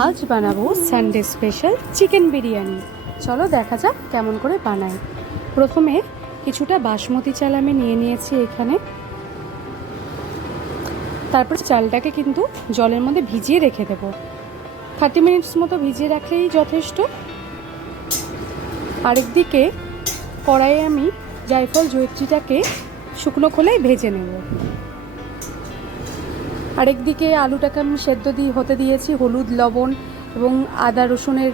আজ বানাবো Sunday special chicken biryani. চলো দেখা যাক কেমন করে বানাই। প্রথমে কিছুটা বাসমতি চাল আমি নিয়ে নিয়েছি এখানে। তারপর চালটাকে কিন্তু জলের মধ্যে ভিজিয়ে রেখে দেবো। 30 মিনিটস মতো ভিজিয়ে রাখলেই যথেষ্ট। আরেকদিকে কড়াইয়ে আমি জায়ফল জয়িত্রীটাকে শুকনো খোলায় ভেজে নেব। আরেকদিকে আলুটাকে আমি সেদ্ধ হতে দিয়েছি হলুদ, লবণ এবং আদা রসুনের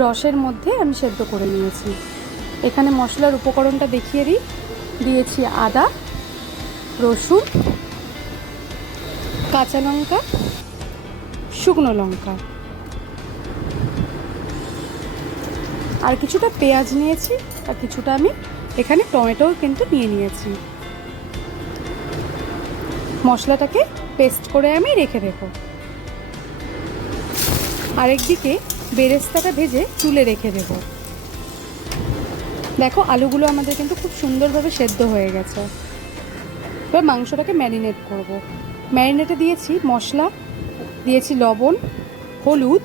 রসের মধ্যে আমি সেদ্ধ করে নিয়েছি। এখানে মশলার উপকরণটা দেখিয়ে দিয়েছি আদা, রসুন, কাঁচা লঙ্কা, শুকনো লঙ্কা আর কিছুটা পেঁয়াজ নিয়েছি, আর কিছুটা আমি এখানে টমেটোও কিন্তু নিয়ে নিয়েছি। মশলাটাকে পেস্ট করে আমি রেখে দেব। আরেকদিকে বেরেস্তাটা ভেজে তুলে রেখে দেব। দেখো আলুগুলো আমাদের কিন্তু খুব সুন্দরভাবে সেদ্ধ হয়ে গেছে। এবার মাংসটাকে ম্যারিনেট করব। ম্যারিনেটে দিয়েছি মশলা, দিয়েছি লবণ, হলুদ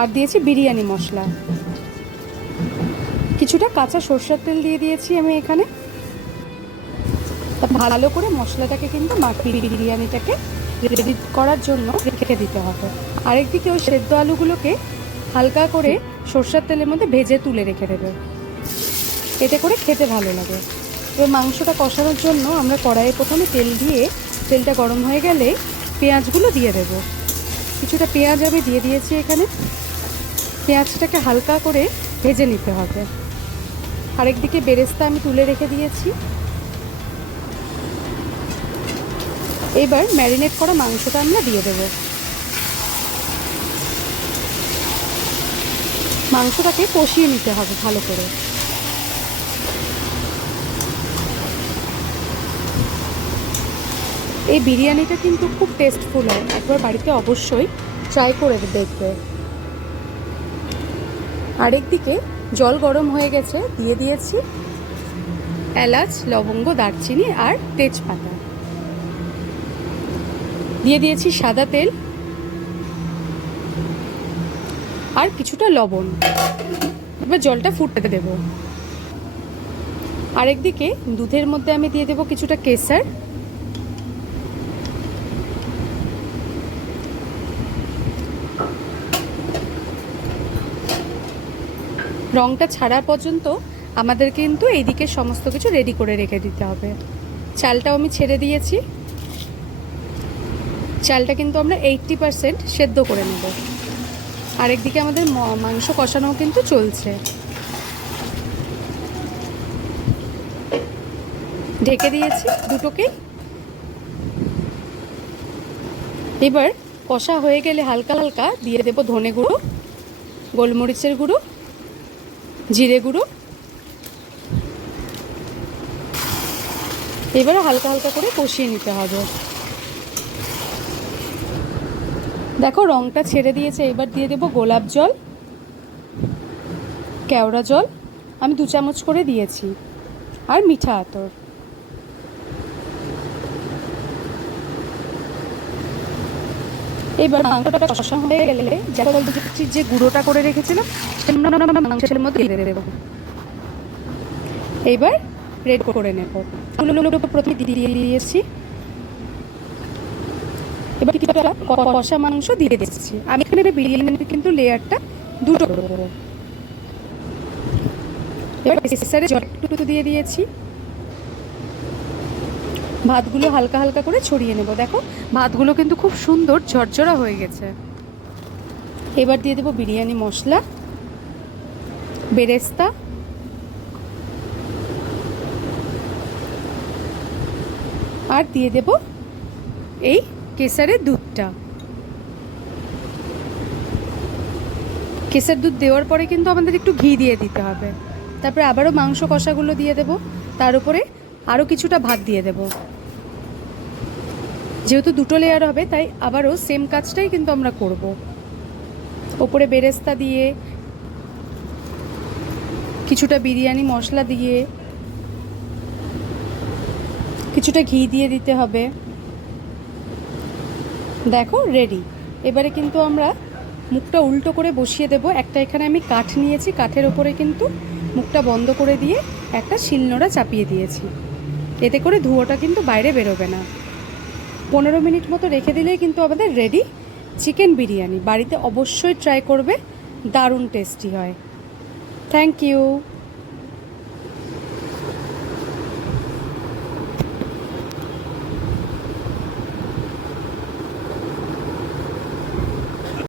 আর দিয়েছি বিরিয়ানি মশলা। কিছুটা কাঁচা সরষের তেল দিয়ে দিয়েছি আমি এখানে। ভালো করে মশলাটাকে কিন্তু মাখিয়ে বিরিয়ানিটাকে রেডি করার জন্য রেখে দিতে হবে। আরেকদিকে ওই সেদ্ধ আলুগুলোকে হালকা করে সরষের তেলের মধ্যে ভেজে তুলে রেখে দেবে, এতে করে খেতে ভালো লাগে। এবার মাংসটা কষানোর জন্য আমরা কড়াইয়ে প্রথমে তেল দিয়ে, তেলটা গরম হয়ে গেলে পেঁয়াজগুলো দিয়ে দেব। কিছুটা পেঁয়াজ আমি দিয়ে দিয়েছি এখানে। পেঁয়াজটাকে হালকা করে ভেজে নিতে হবে। আরেকদিকে বেরেস্তা আমি তুলে রেখে দিয়েছি। এবার ম্যারিনেট করা মাংসটা আমরা দিয়ে দেব। মাংসটাকে কষিয়ে নিতে হবে ভালো করে। এই বিরিয়ানিটা কিন্তু খুব টেস্টফুল হয়, একবার বাড়িতে অবশ্যই ট্রাই করে দেখবে। আরেকদিকে জল গরম হয়ে গেছে, দিয়ে দিয়েছি এলাচ, লবঙ্গ, দারচিনি আর তেজপাতা। দিয়ে দিয়েছি সাদা তেল আর কিছুটা লবণ। এবার জলটা ফুটতে দেব। আরেকদিকে দুধের মধ্যে আমি দিয়ে দেব কিছুটা কেশর, রংটা ছাড়া পর্যন্ত আমাদের কিন্তু এইদিকে সমস্ত কিছু রেডি করে রেখে দিতে হবে। চালটাও আমি ছেড়ে দিয়েছি। চালটা কিন্তু আমরা 80% সেদ্ধ করে নেব। আরেকদিকে আমাদের মাংস কষানোও কিন্তু চলছে। ঢেকে দিয়েছি দুটোকেই। এবার কষা হয়ে গেলে হালকা হালকা দিয়ে দেব ধনে গুঁড়ো, গোলমরিচের গুঁড়ো, জিরে গুঁড়ো। এবারে হালকা হালকা করে কষিয়ে নিতে হবে। দেখো রংটা ছেড়ে দিয়েছে। এবার দিয়ে দেব গোলাপ জল, কেওড়া জল আমি 2 চামচ করে দিয়েছি, আর মিঠা আতর। এবার মাংসটা কষা হয়ে গেলে যে গুঁড়োটা করে রেখেছিলাম মাংসের মধ্যে দিয়ে দেবো। এইবার রেড করে নেব। প্রথমে দিয়ে দিয়েছি। এবার কিছুটা কষা মাংস দিয়ে দিচ্ছি আমি এখানে। বিরিয়ানির কিন্তু লেয়ারটা দুটো করবো। এবার কেসারে জল একটু দিয়ে দিয়েছি। ভাতগুলো হালকা হালকা করে ছড়িয়ে নেব। দেখো ভাতগুলো কিন্তু খুব সুন্দর ঝরঝরা হয়ে গেছে। এবার দিয়ে দেব বিরিয়ানি মশলা, বেরেস্তা, আর দিয়ে দেব এই কেসারের দুধটা। কেসার দুধ দেওয়ার পরে কিন্তু আমাদের একটু ঘি দিয়ে দিতে হবে। তারপরে আবারও মাংস কষাগুলো দিয়ে দেব। তার উপরে আরও কিছুটা ভাত দিয়ে দেব। যেহেতু দুটো লেয়ার হবে তাই আবারও সেম কাজটাই কিন্তু আমরা করব। ওপরে বেরেস্তা দিয়ে, কিছুটা বিরিয়ানি মশলা দিয়ে, কিছুটা ঘি দিয়ে দিতে হবে। দেখো রেডি। এবারে কিন্তু আমরা মুখটা উল্টো করে বসিয়ে দেব। একটা এখানে আমি কাঠ নিয়েছি, কাঠের ওপরে কিন্তু মুখটা বন্ধ করে দিয়ে একটা শিলনোড়া চাপিয়ে দিয়েছি। এতে করে ধুয়োটা কিন্তু বাইরে বেরোবে না। 15 মিনিট মতো রেখে দিলেই কিন্তু আমাদের রেডি চিকেন বিরিয়ানি। বাড়িতে অবশ্যই ট্রাই করবে, দারুণ টেস্টি হয়। Thank you.